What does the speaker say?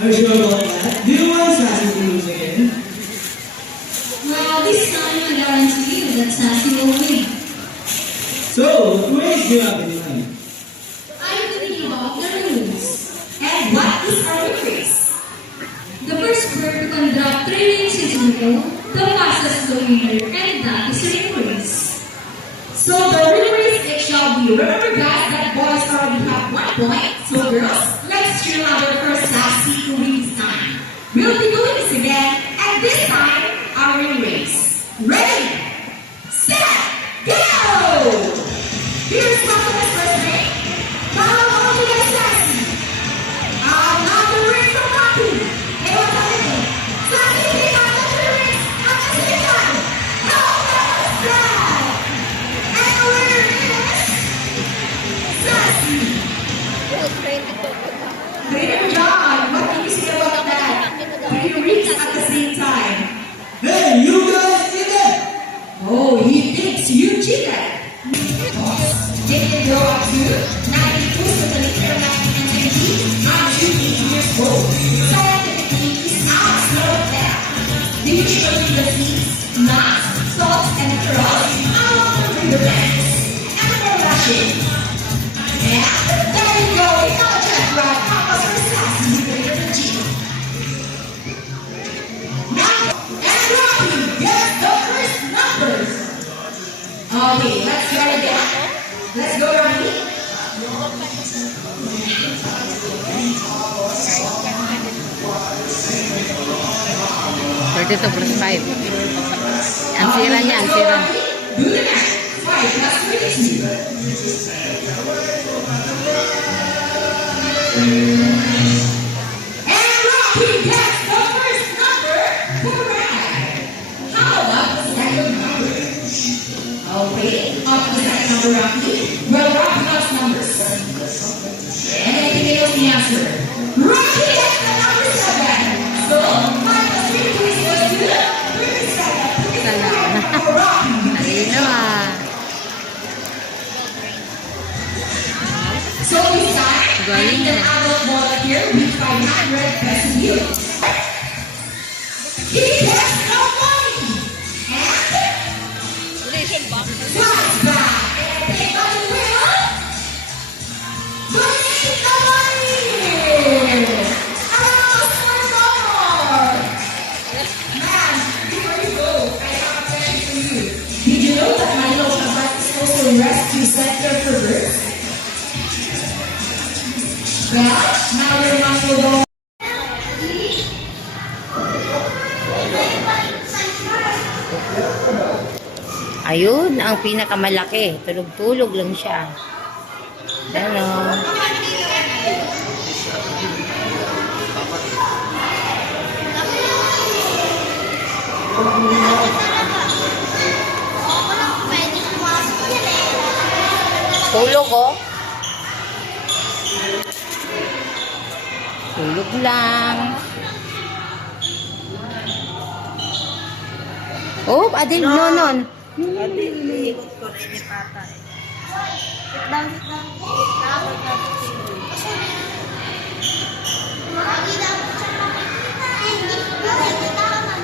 Are you sure about that? Do you want Sassy to lose again? Well, this time I guarantee you that Sassy will win. So, what race do you have in mind? I'm thinking about the rules. And what is our race? The first bird to conduct 3 races in a row, the fastest the winner, and that is a real race. So the real race it shall be. Remember guys that boys already have 1 point. So girls, let's cheer louder for Sassy to win this time. We'll be doing this again, and this time, our real race. Ready? Set! Go! Here's Thomas' first ring. Follow on to the Sassy. Now the ring from Rocky. Hey, what's happening? Sassy, pick up the rings at the same time. No, that's that. And the winner is Sassy. Great job. What can you say about that? 3 rings at the same time. Hey, you guys did it! Oh, he thinks you cheated. Didn't go up to 92 with a liter of energy, not 18 years old. Scientifically, he's not slow there. Did you show me the seeds, nuts, salts, and pearls? I want to bring the banks. And more rushing. Yeah, there you go. It's not just right. Papa's for Sassy with the energy. Now, and Rocky, get the first numbers. Okay, let's go again. Let's go, Rocky. 32 plus 5. Ang sira niya, ang sira. Do the math. 5 plus 32. And Rocky gets the first number correct. How about the second number? Okay, up to the second number, Rocky. Well, Rocky loves numbers. And I think it was the answer. Rocky gets the number 7. So, minus 3 is equal to 37. For Rocky. Talino ah. So we start Galing an ah. adult volunteer with 500 pesos bills. He gets no money. And flies back and take on the wheel. Donate the money. For more. Man, before you go, I have a question for you. Did you know that Manilo Shabat is also a rescue center for birds? Well, now your mom will go. Ayun, ang pinakamalaki. Tulog-tulog lang siya. Ano? Tulog oh. Tulog lang. Oh, Adil, nonon. Adil, iniikot ko rin ni Pata eh. Sit down, sit down. Lagi dapat siya makikita. Hindi dapat.